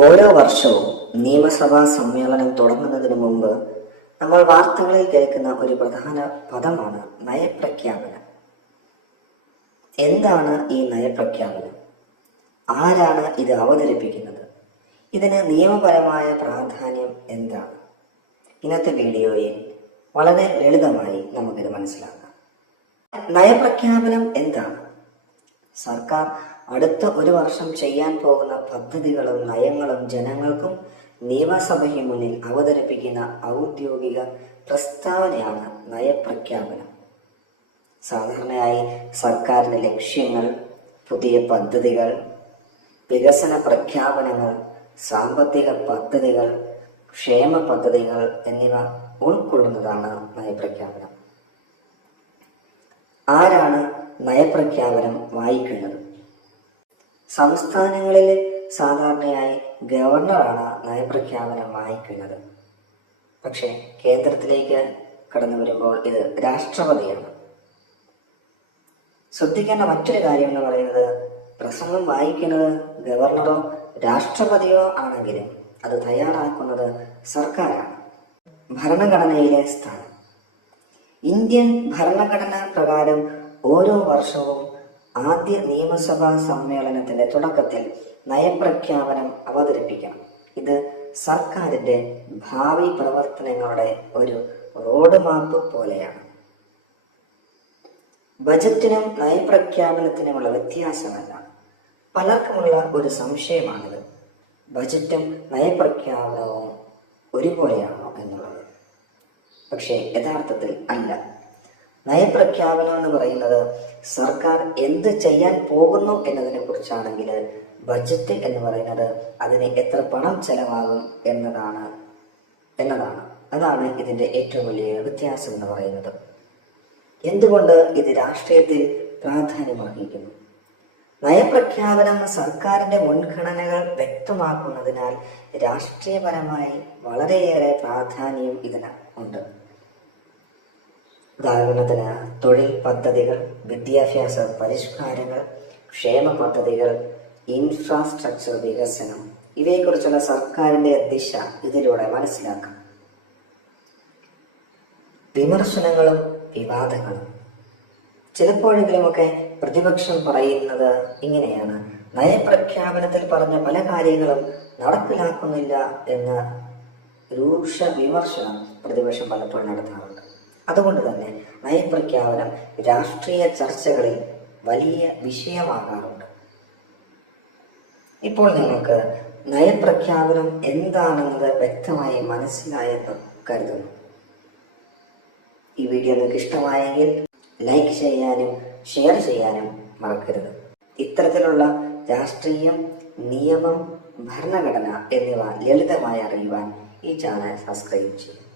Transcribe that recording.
ഓരോ വർഷവും നിയമസഭാ സമ്മേളനം തുടങ്ങുന്നതിന് മുമ്പ് നമ്മൾ വാർത്തകളിൽ കേൾക്കുന്ന ഒരു പ്രധാന പദമാണ് നയപ്രഖ്യാപനം. എന്താണ് ഈ നയപ്രഖ്യാപനം? ആരാണ് ഇത് അവതരിപ്പിക്കുന്നത്? ഇതിന് നിയമപരമായ പ്രാധാന്യം എന്താണ്? ഇന്നത്തെ വീഡിയോയിൽ വളരെ ലളിതമായി നമുക്കിത് മനസ്സിലാക്കാം. നയപ്രഖ്യാപനം എന്താണ്? സർക്കാർ അടുത്ത ഒരു വർഷം ചെയ്യാൻ പോകുന്ന പദ്ധതികളും നയങ്ങളും ജനങ്ങൾക്കും നിയമസഭയ്ക്ക് മുന്നിൽ അവതരിപ്പിക്കുന്ന ഔദ്യോഗിക പ്രസ്താവനയാണ് നയപ്രഖ്യാപനം. സാധാരണയായി സർക്കാരിന്റെ ലക്ഷ്യങ്ങൾ, പുതിയ പദ്ധതികൾ, വികസന പ്രഖ്യാപനങ്ങൾ, സാമ്പത്തിക പദ്ധതികൾ, ക്ഷേമ പദ്ധതികൾ എന്നിവ ഉൾക്കൊള്ളുന്നതാണ് നയപ്രഖ്യാപനം. ആരാണ് നയപ്രഖ്യാപനം വായിക്കുന്നത്? സംസ്ഥാനങ്ങളിൽ സാധാരണയായി ഗവർണറാണ് നയപ്രഖ്യാപനം വായിക്കുന്നത്. പക്ഷേ കേന്ദ്രത്തിലേക്ക് കടന്നു വരുമ്പോൾ ഇത് രാഷ്ട്രപതിയാണ്. ശ്രദ്ധിക്കേണ്ട മറ്റൊരു കാര്യം എന്ന് പറയുന്നത്, പ്രസംഗം വായിക്കുന്നത് ഗവർണറോ രാഷ്ട്രപതിയോ ആണെങ്കിലും അത് തയ്യാറാക്കുന്നത് സർക്കാരാണ്. ഭരണഘടനയിലെ സ്ഥാനം. ഇന്ത്യൻ ഭരണഘടന പ്രകാരം ഓരോ വർഷവും ആദ്യ നിയമസഭാ സമ്മേളനത്തിന്റെ തുടക്കത്തിൽ നയപ്രഖ്യാപനം അവതരിപ്പിക്കണം. ഇത് സർക്കാരിന്റെ ഭാവി പ്രവർത്തനങ്ങളുടെ ഒരു റോഡ് മാപ്പ് പോലെയാണ്. ബജറ്റിനും നയപ്രഖ്യാപനത്തിനുമുള്ള വ്യത്യാസമല്ല. പലർക്കുമുള്ള ഒരു സംശയമാണിത്. ബജറ്റും നയപ്രഖ്യാപനവും ഒരുപോലെയാണോ എന്നുള്ളത്. പക്ഷേ യഥാർത്ഥത്തിൽ അല്ല. നയപ്രഖ്യാപനം എന്ന് പറയുന്നത് സർക്കാർ എന്ത് ചെയ്യാൻ പോകുന്നു എന്നതിനെ കുറിച്ചാണെങ്കിൽ, ബജറ്റ് എന്ന് പറയുന്നത് അതിന് എത്ര പണം ചെലവാകും എന്നതാണ്. അതാണ് ഇതിന്റെ ഏറ്റവും വലിയ വ്യത്യാസം എന്ന് പറയുന്നത്. എന്തുകൊണ്ട് ഇത് രാഷ്ട്രീയത്തിൽ പ്രാധാന്യമർഹിക്കുന്നു? നയപ്രഖ്യാപനം സർക്കാരിന്റെ മുൻഗണനകൾ വ്യക്തമാക്കുന്നതിനാൽ രാഷ്ട്രീയപരമായി വളരെയേറെ പ്രാധാന്യം ഇതിന് ഉണ്ട്. ഉദാഹരണത്തിന് തൊഴിൽ പദ്ധതികൾ, വിദ്യാഭ്യാസ പരിഷ്കാരങ്ങൾ, ക്ഷേമ പദ്ധതികൾ, ഇൻഫ്രാസ്ട്രക്ചർ വികസനം, ഇവയെക്കുറിച്ചുള്ള സർക്കാരിന്റെ ദിശ ഇതിലൂടെ മനസ്സിലാക്കാം. വിമർശനങ്ങളും വിവാദങ്ങളും. ചിലപ്പോഴെങ്കിലുമൊക്കെ പ്രതിപക്ഷം പറയുന്നത് ഇങ്ങനെയാണ്: നയപ്രഖ്യാപനത്തിൽ പറഞ്ഞ പല കാര്യങ്ങളും നടപ്പിലാക്കുന്നില്ല എന്ന രൂക്ഷ വിമർശനം പ്രതിപക്ഷം പലപ്പോഴും നടത്താറുണ്ട്. അതുകൊണ്ട് തന്നെ നയപ്രഖ്യാപനം രാഷ്ട്രീയ ചർച്ചകളിൽ വലിയ വിഷയമാകാറുണ്ട്. ഇപ്പോൾ നിങ്ങൾക്ക് നയപ്രഖ്യാപനം എന്താണെന്നത് വ്യക്തമായി മനസ്സിലായെന്ന് കരുതുന്നു. ഈ വീഡിയോ നിങ്ങൾക്ക് ഇഷ്ടമായെങ്കിൽ ലൈക്ക് ചെയ്യാനും ഷെയർ ചെയ്യാനും മറക്കരുത്. ഇത്തരത്തിലുള്ള രാഷ്ട്രീയം, നിയമം, ഭരണഘടന എന്നിവ ലളിതമായി അറിയുവാൻ ഈ ചാനൽ സബ്സ്ക്രൈബ് ചെയ്യും.